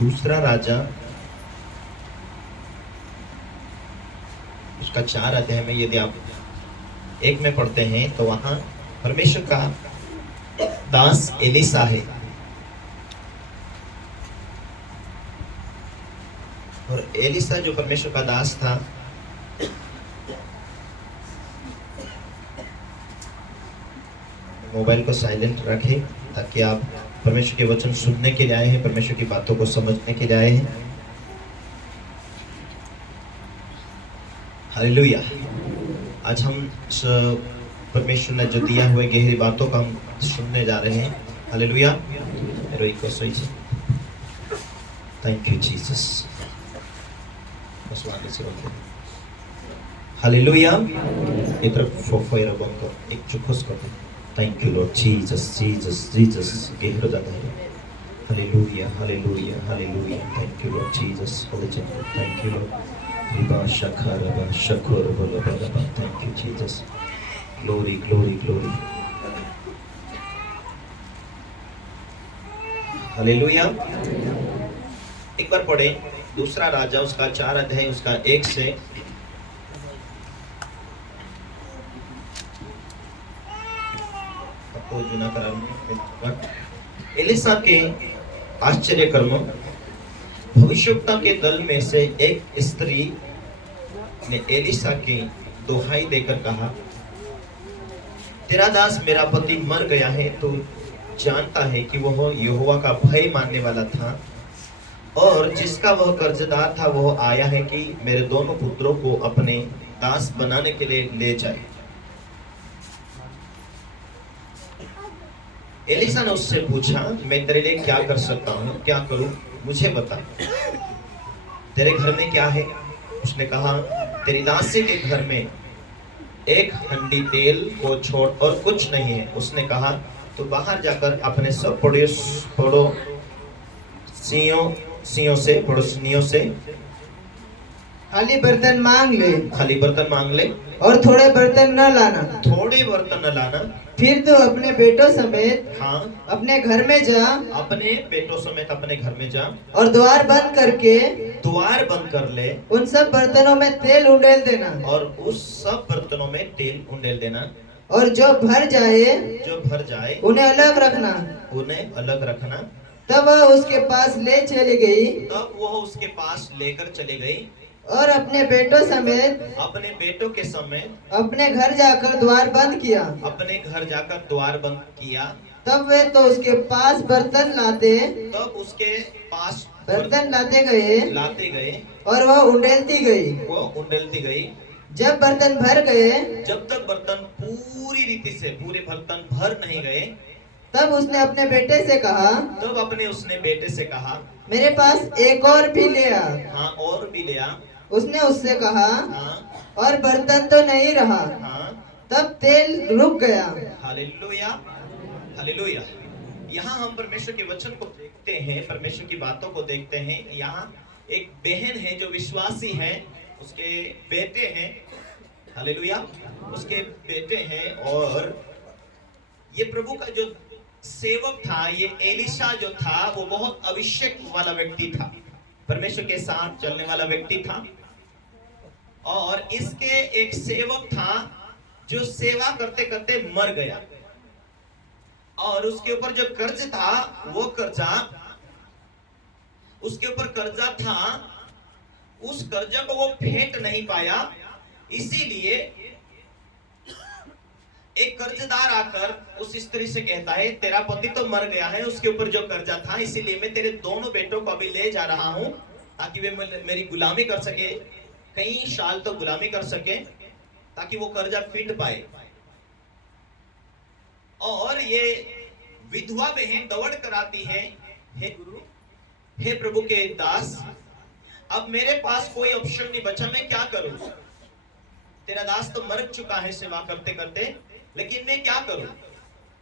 दूसरा राजा उसका 4 अध्याय में यदि आप 1 में पढ़ते हैं तो वहां परमेश्वर का दास एलिसा है, और एलिसा जो परमेश्वर का दास था, मोबाइल को साइलेंट रखें ताकि आप परमेश्वर के वचन सुनने के लिए आए हैं, परमेश्वर की बातों को समझने के लिए आए हैं। हालेलुया। आज हम परमेश्वर ने जो दिया हुए गहरी बातों का हम सुनने जा रहे हैं। हालेलुया। Thank you Jesus. हालेलुया। इधर फोफोइरा बंको एक चुखोस को thank you Lord Jesus Jesus Jesus गहरा जाता है। हालेलुया हालेलुया हालेलुया। थैंक यू लॉर्ड जीसस हालेलुया। थैंक यू लॉर्ड रिबा शखरबा शखर बलबा। Thank you Jesus. Glory glory glory. हालेलुया। एक बार पढ़े दूसरा राजा उसका 4 अध्याय उसका 1 से जुना करार। एलिसा के आश्चर्य कर्म। भविष्यवक्ता के दल में से एक स्त्री ने एलिसा की दुहाई देकर कहा, तेरा दास मेरा पति मर गया है, तो जानता है कि वह यहोवा का भय मानने वाला था, और जिसका वह कर्जदार था वह आया है कि मेरे दोनों पुत्रों को अपने दास बनाने के लिए ले जाए। एलिसा ने उससे पूछा, मैं तेरे लिए क्या कर सकता हूँ, क्या करूं, मुझे बता, तेरे घर में क्या है? उसने कहा, तेरी दासी के घर में एक हंडी तेल को छोड़ और कुछ नहीं है। उसने कहा, तो बाहर जाकर अपने सब पड़ोसियों से खाली बर्तन मांग ले और थोड़े बर्तन न लाना। फिर तो अपने बेटों समेत अपने घर में जा और द्वार बंद कर ले। उन सब बर्तनों में तेल उंडेल देना और जो भर जाए उन्हें अलग रखना। तब वह उसके पास लेकर चली गई और अपने बेटों के समेत अपने घर जाकर द्वार बंद किया। तब वे तो उसके पास बर्तन लाते गए और वह उंडेलती गई। जब बर्तन भर गए, जब तक बर्तन पूरे बर्तन भर नहीं गए, तब उसने अपने बेटे से कहा, मेरे पास एक और भी ले आ। और भी ले आ। उसने उससे कहा, और बर्तन तो नहीं रहा। तब तेल रुक गया। Hallelujah hallelujah. यहाँ हम परमेश्वर के वचन को देखते हैं, परमेश्वर की बातों को देखते हैं। यहाँ एक बहन है जो विश्वासी है, उसके बेटे हैं। हालेलुया। उसके बेटे हैं, और ये प्रभु का जो सेवक था, ये एलिशा जो था, वो बहुत अभिषेक वाला व्यक्ति था, परमेश्वर के साथ चलने वाला व्यक्ति था। और इसके एक सेवक था जो सेवा करते करते मर गया, और उसके ऊपर जो कर्ज था, वो उसके ऊपर कर्जा था, उस कर्जा को वो फेंट नहीं पाया। इसीलिए एक कर्जदार आकर उस स्त्री से कहता है, तेरा पति तो मर गया है, उसके ऊपर जो कर्जा था, इसीलिए मैं तेरे दोनों बेटों को अभी ले जा रहा हूं ताकि वे मेरी गुलामी कर सके, कई साल तो गुलामी कर सके, ताकि वो कर्जा फिट पाए। और ये विधवा बहन दौड़ कर आती है, हे गुरु, हे प्रभु के दास, अब मेरे पास कोई ऑप्शन नहीं बचा, मैं क्या करूं? तेरा दास तो मर चुका है सेवा करते करते, लेकिन मैं क्या करूं?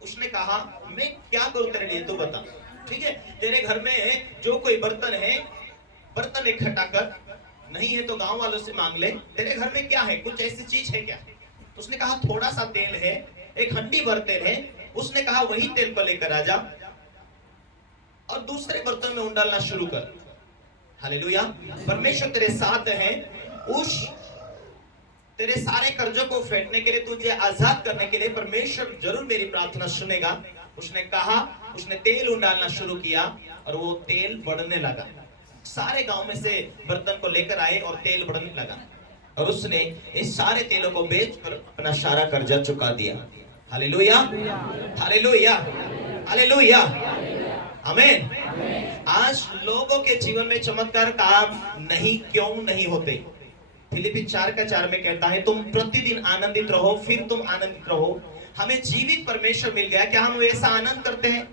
उसने कहा, मैं क्या करूं तेरे लिए, तू बता। ठीक है, तेरे घर में जो कोई बर्तन है, बर्तन इकट्ठा कर, नहीं है तो गांव वालों से मांग ले। तेरे घर में क्या है, कुछ ऐसी चीज है क्या? उसने कहा, थोड़ा सा तेल है, एक हंडी भर तेल है। उसने कहा, वही तेल को लेकर आ जा और दूसरे बर्तन में उंडालना शुरू कर। हालेलुया। परमेश्वर तेरे साथ है, उस तेरे सारे कर्जों को फेंकने के लिए, तुझे आजाद करने के लिए परमेश्वर जरूर मेरी प्रार्थना सुनेगा। उसने कहा, उसने तेल डालना शुरू किया और वो तेल बढ़ने लगा। सारे गांव में से बर्तन को लेकर आए और तेल बढ़ने लगा और उसने इस सारे तेलों को बेचकर अपना सारा कर्जा चुका दिया। हालेलुया, हालेलुया, हालेलुया, आमीन। आज लोगों के जीवन में चमत्कार काम नहीं क्यों नहीं होते? फिलिपी 4:4 में कहता है, तुम प्रतिदिन आनंदित रहो, फिर तुम आनंदित रहो। हमें जीवित परमेश्वर मिल गया, क्या हम वैसा आनंद करते हैं?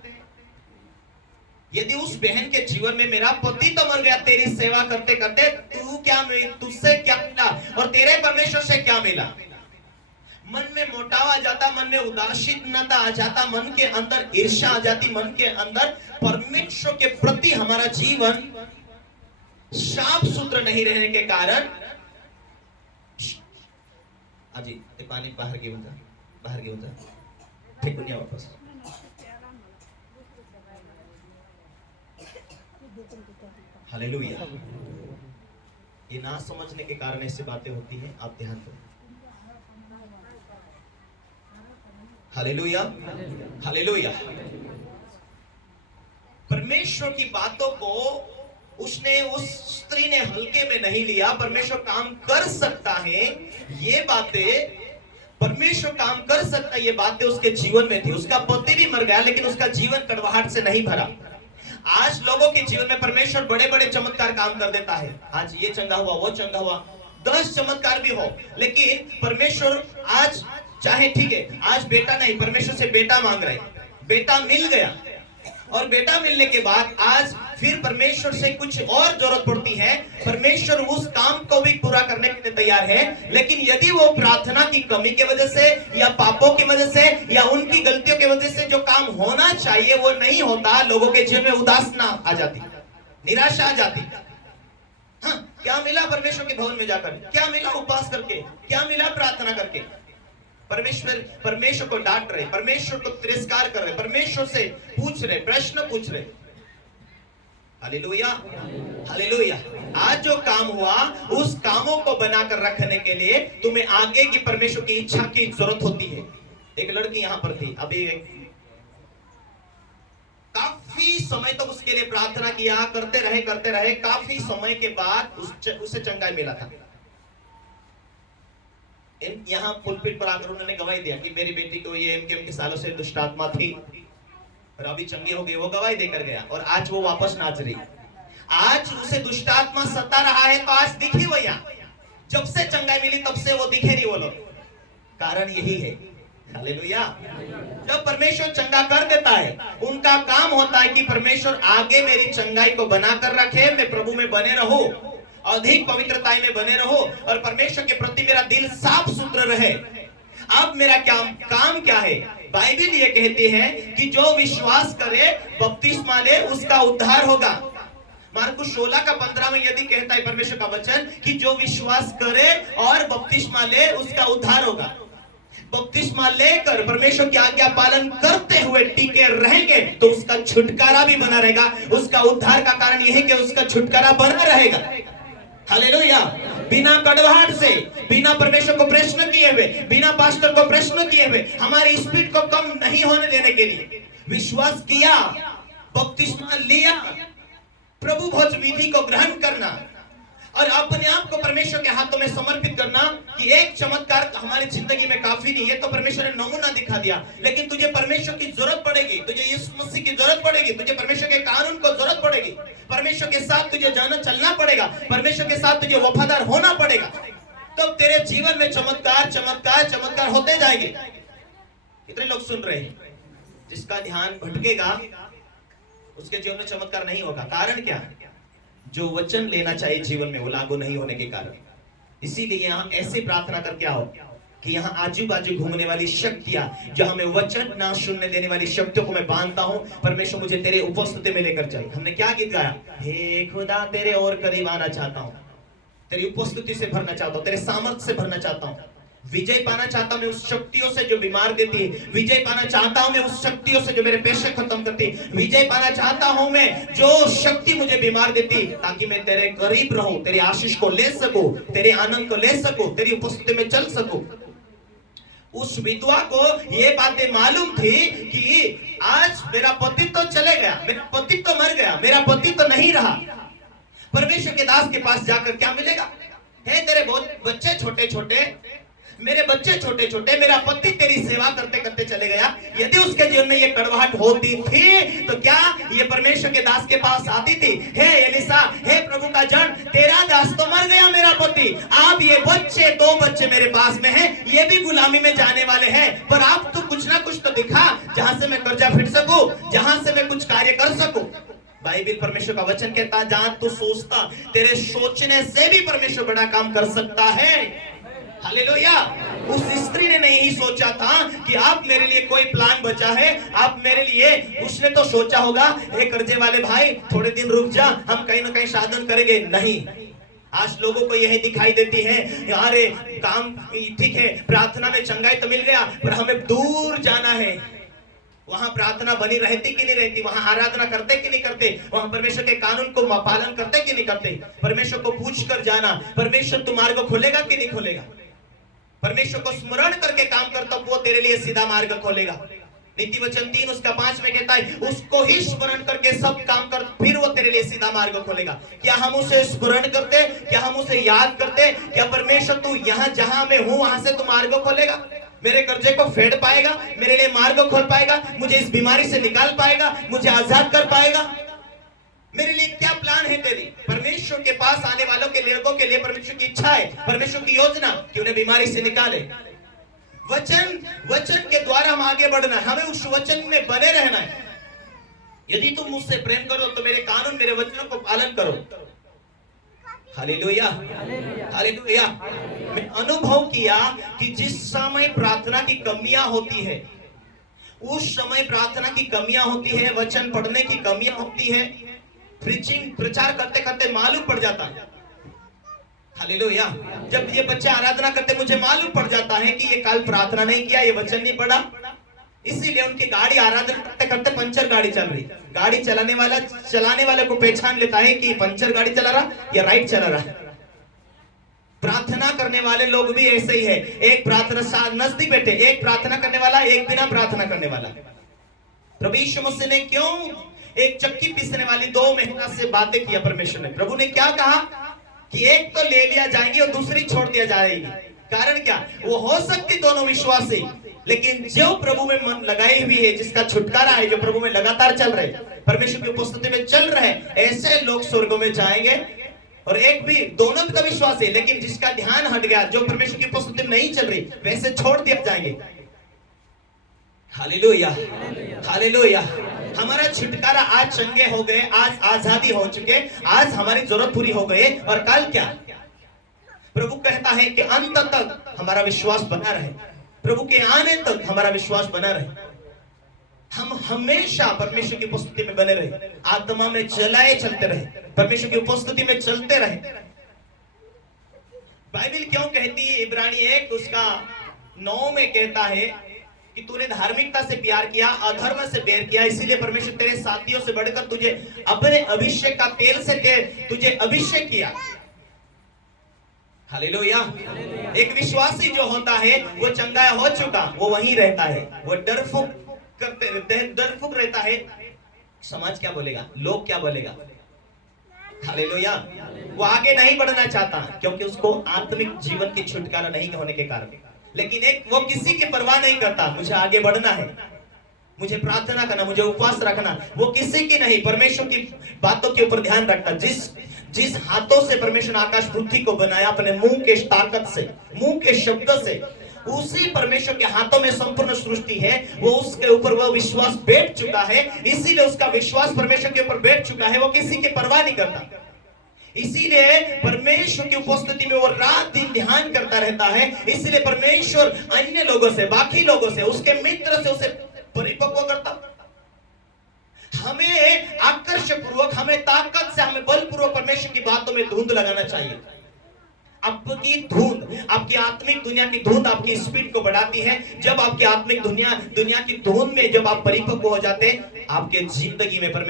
यदि उस बहन के जीवन में मेरा पति तो मर गया तेरी सेवा करते करते, तू क्या, तुझसे क्या मिला और तेरे परमेश्वर से क्या मिला? मन में मोटाव आ जाता, मन में उदासीनता आ जाता, मन के अंदर ईर्ष्या आ जाती, मन के अंदर परमेश्वर के प्रति हमारा जीवन साफ सुथरा नहीं रहने के कारण। जी पानी बाहर की होता, बाहर की होता, ठीक हो गया वापस। हालेलुया। ये ना समझने के कारण ऐसी बातें होती हैं, आप ध्यान दो। Hallelujah, hallelujah. परमेश्वर की बातों को उसने, उस स्त्री ने हल्के में नहीं लिया। परमेश्वर काम कर सकता है, ये बातें परमेश्वर काम कर सकता है, ये बातें उसके जीवन में थी। उसका पति भी मर गया लेकिन उसका जीवन कड़वाहट से नहीं भरा। आज लोगों के जीवन में परमेश्वर बड़े बड़े चमत्कार काम कर देता है। आज ये चंगा हुआ, वो चंगा हुआ, 10 चमत्कार भी हो, लेकिन परमेश्वर आज चाहे, ठीक है, आज बेटा नहीं, परमेश्वर से बेटा मांग रहे, बेटा मिल गया और बेटा मिलने के बाद आज फिर परमेश्वर से कुछ और जरूरत पड़ती है। परमेश्वर उस काम को भी पूरा करने के लिए तैयार है, लेकिन यदि वो प्रार्थना की कमी की वजह से या पापों की वजह से या उनकी गलतियों की वजह से जो काम होना चाहिए वो नहीं होता, लोगों के जीवन में उदासना आ जाती, निराशा आ जाती। हाँ, क्या मिला परमेश्वर के भवन में जाकर? क्या मिला उपवास करके? क्या मिला प्रार्थना करके? परमेश्वर को डांट रहे, परमेश्वर को तिरस्कार कर रहे, परमेश्वर से पूछ रहे, प्रश्न पूछ रहे। Hallelujah, hallelujah. आज जो काम हुआ, उस कामों को बनाकर रखने के लिए तुम्हें आगे की परमेश्वर की इच्छा की जरूरत होती है। एक लड़की यहां पर थी, अभी काफी समय तक उसके लिए प्रार्थना किया, करते रहे। काफी समय के बाद उसे चंगाई मिला था। यहाँ पुलपिट पर आकर उन्होंने गवाही दिया कि मेरी बेटी को ये के सालों से दुष्ट आत्मा थी और अभी चंगी हो गई। वो गवाही देकर गया और आज वो वापस नाच रही। आज उसे दुष्ट आत्मा सता रहा है तो आज दिखी वो यहाँ। जब से चंगाई मिली तब से वो दिखे नहीं वो लोग। कारण यही है, हालेलुया। जब परमेश्वर चंगा कर देता है, उनका काम होता है कि परमेश्वर आगे मेरी चंगाई को बनाकर रखे, मैं प्रभु में बने रहूं, अधिक पवित्रता में बने रहो और परमेश्वर के प्रति मेरा दिल साफ सुथरा रहे। अब मेरा काम क्या है? बाइबल ये कहती है कि जो विश्वास करे, बपतिस्मा ले, उसका उद्धार होगा। मार्कुस 16:15 में यदि कहता है परमेश्वर का वचन कि जो विश्वास करे और बपतिस्मा ले, उसका उद्धार होगा। बपतिस्मा लेकर परमेश्वर की आज्ञा पालन करते हुए टिके रहेंगे तो उसका छुटकारा भी बना रहेगा। उसका उद्धार का कारण यह है कि उसका छुटकारा बना रहेगा। हालेलुया। बिना कड़वाहट से, बिना परमेश्वर को प्रश्न किए हुए, बिना पास्टर को प्रश्न किए हुए, हमारी स्पीड को कम नहीं होने देने के लिए विश्वास किया, बपतिस्मा लिया, प्रभु भोज विधि को ग्रहण करना और अपने आप को परमेश्वर के हाथों में समर्पित करना कि एक चमत्कार हमारी जिंदगी में काफी नहीं है तो परमेश्वर ने नमूना दिखा दिया, लेकिन तुझे परमेश्वर की जरूरत पड़ेगी, तुझे यीशु मसीह की जरूरत पड़ेगी, तुझे परमेश्वर के कानून को जरूरत पड़ेगी, परमेश्वर के साथ तुझे जाना चलना पड़ेगा, परमेश्वर के साथ तुझे वफादार होना पड़ेगा। तो तेरे जीवन में चमत्कार चमत्कार चमत्कार होते जाएंगे। कितने लोग सुन रहे हैं? जिसका ध्यान भटकेगा उसके जीवन में चमत्कार नहीं होगा। कारण क्या? जो वचन लेना चाहिए जीवन में वो लागू नहीं होने के कारण। इसीलिए यहाँ ऐसे प्रार्थना करके आओ कि यहाँ आजू बाजू घूमने वाली शक्तियां, जो हमें वचन ना सुनने देने वाली शक्तियों को मैं बांधता हूँ। परमेश्वर मुझे तेरे उपस्थिति में लेकर चल। हमने क्या गीत गाया? हे खुदा तेरे और करीब आना चाहता हूँ, तेरी उपस्थिति से भरना चाहता हूँ, तेरे सामर्थ्य से भरना चाहता हूँ, विजय पाना चाहता हूं मैं उस शक्तियों से जो बीमार देती है, विजय पाना चाहता हूं मैं उस शक्तियों से जो मेरे पेशे खत्म करती है, विजय पाना चाहता हूं मैं, जो शक्ति मुझे बीमार देती, ताकि मैं तेरे करीब रहूं, तेरी आशीष को ले सकूं, तेरे आनंद को ले सकूं, तेरी उपस्थिति में चल सकूं। उस विधवा को ये बातें मालूम थी कि आज मेरा पति तो चले गया, मेरा पति तो मर गया, मेरा पति तो नहीं रहा। परमेश्वर के दास के पास जाकर क्या मिलेगा? है तेरे बहुत बच्चे छोटे छोटे, मेरे बच्चे छोटे छोटे, मेरा पति तेरी सेवा करते करते चले गया। यदि उसके जीवन में ये कड़वाहट होती थी तो क्या ये परमेश्वर के दास के पास आती थी? हे एलिसा, हे प्रभु का जन, तेरा दास तो मर गया, मेरा पति, आप ये बच्चे, 2 बच्चे मेरे पास में हैं, ये भी गुलामी में जाने वाले हैं, पर आप तो कुछ ना कुछ तो दिखा जहां से मैं कर्जा फिर सकूं, जहां से मैं कुछ कार्य कर सकूं। बाइबल परमेश्वर का वचन कहता, जहां तू सोचता, तेरे सोचने से भी परमेश्वर बड़ा काम कर सकता है। हालेलुया। उस स्त्री ने नहीं सोचा था कि आप मेरे लिए कोई प्लान बचा है, आप मेरे लिए, उसने तो सोचा होगा, हे कर्जे वाले भाई थोड़े दिन रुक जा, हम कहीं ना कहीं साधन करेंगे। नहीं, आज लोगों को यही दिखाई देती है, यार काम ठीक है, प्रार्थना में चंगाई तो मिल गया, पर हमें दूर जाना है। वहां प्रार्थना बनी रहती कि नहीं रहती, वहां आराधना करते कि नहीं करते, वहां परमेश्वर के कानून को पालन करते कि नहीं करते, परमेश्वर को पूछ कर जाना, परमेश्वर तुम्हारे मार्ग को खोलेगा कि नहीं खोलेगा। परमेश्वर को स्मरण करके काम करता, वो तेरे लिए सीधा मार्ग खोलेगा। नीति वचन 3 उसका 5 में कहता है, उसको ही स्मरण करके सब काम कर, फिर वो तेरे लिए सीधा मार्ग खोलेगा। क्या हम उसे स्मरण करते, क्या हम उसे याद करते? क्या परमेश्वर तू यहाँ जहां मैं हूं वहां से तू मार्ग खोलेगा, मेरे कर्जे को फेड पाएगा, मेरे लिए मार्ग खोल पाएगा, मुझे इस बीमारी से निकाल पाएगा, मुझे आजाद कर पाएगा? मेरे लिए क्या प्लान है तेरी? परमेश्वर के पास आने वालों के लोगों के लिए परमेश्वर की इच्छा है, परमेश्वर की योजना कि उन्हें बीमारी से निकाले। वचन के द्वारा हम आगे बढ़ना है, हमें उस वचन में बने रहना है। यदि तुम मुझसे प्रेम करो तो मेरे कानून, मेरे वचनों को पालन करो। Hallelujah, hallelujah. मैं अनुभव किया कि जिस समय प्रार्थना की कमियां होती है, उस समय प्रार्थना की कमियां होती है, वचन पढ़ने की कमियां होती है, प्रीचिंग प्रचार करते करते मालूम पड़ जाता है। हालेलुया। जब ये बच्चे आराधना करते, मुझे मालूम पड़ जाता है कि ये कल प्रार्थना नहीं किया, ये वचन नहीं पढ़ा, इसीलिए उनकी गाड़ी आराधना करते करते पंचर गाड़ी चल रही। गाड़ी चलाने वाले को पहचान लेता है कि पंचर गाड़ी चला रहा या राइट चला रहा है। प्रार्थना करने वाले लोग भी ऐसे ही है, एक प्रार्थना नजदीक बैठे, एक प्रार्थना करने वाला, एक बिना प्रार्थना करने वाला। प्रभु यीशु मसीह ने क्यों एक चक्की पीसने वाली 2 महिला से बातें किया? परमेश्वर ने, प्रभु ने क्या कहा कि एक तो ले लिया जाएगी और दूसरी छोड़ दिया जाएगी। कारण क्या? वो हो सकती दोनों विश्वासी, लेकिन जो प्रभु में मन लगाई हुई है, जिसका छुटकारा है, जो प्रभु में लगातार चल रहे, परमेश्वर की उपस्थिति में चल रहे, ऐसे लोग स्वर्ग में जाएंगे। और एक भी, दोनों का विश्वास है, लेकिन जिसका ध्यान हट गया, जो परमेश्वर की उपस्थिति में नहीं चल रही, वैसे छोड़ दिया जाएंगे। Hallelujah, hallelujah. हमारा छुटकारा आज चंगे हो गए, आज आजादी हो चुके, आज हमारी जरूरत पूरी हो गई। और कल क्या? प्रभु कहता है कि अंत तक हमारा विश्वास बना रहे, प्रभु के आने तक हमारा विश्वास बना रहे। हम हमेशा परमेश्वर की उपस्थिति में बने रहे, आत्मा में चलते रहे, परमेश्वर की उपस्थिति में चलते रहे। बाइबल क्यों कहती है, इब्रानी 1 उसका 9 में कहता है कि तूने धार्मिकता से प्यार किया, अधर्म से बैर किया, इसीलिए परमेश्वर तेरे साथियों से बढ़कर तुझे अपने अभिषेक का तेल से तुझे अभिषेक किया। हालेलुया। एक विश्वासी जो होता है, वो चंगा हो चुका, वो वहीं रहता है, वो डरफुक रहता है। समाज क्या बोलेगा, लोग क्या बोलेगा? हालेलुया। वो आगे नहीं बढ़ना चाहता, क्योंकि उसको आत्मिक जीवन की छुटकारा नहीं होने के कारण। लेकिन एक वो किसी की परवाह नहीं करता, मुझे आगे बढ़ना है, मुझे प्रार्थना करना, मुझे उपवास रखना, वो किसी की नहीं, परमेश्वर की बातों के ऊपर ध्यान रखता। जिस हाथों से परमेश्वर ने आकाश पृथ्वी को बनाया, अपने मुंह के ताकत से, मुंह के शब्द से, उसी परमेश्वर के हाथों में संपूर्ण सृष्टि है, वो उसके ऊपर वो विश्वास बैठ चुका है, इसीलिए उसका विश्वास परमेश्वर के ऊपर बैठ चुका है, वो किसी की परवाह नहीं करता। इसीलिए परमेश्वर की उपस्थिति में वो रात दिन ध्यान करता रहता है। इसलिए परमेश्वर अन्य लोगों से, बाकी लोगों से, उसके मित्र से उसे परिपक्व करता। हमें आकर्षक पूर्वक, हमें ताकत से, हमें बलपूर्वक परमेश्वर की बातों में धुंध लगाना चाहिए। आपकी धुन, आपकी आत्मिक दुनिया की धुन आपकी स्पीड को बढ़ाती है। जब आपकी आत्मिक दुनिया की धुन में जब आप परिपक्व हो जाते हैं, आपके जिंदगी में परमेश्वर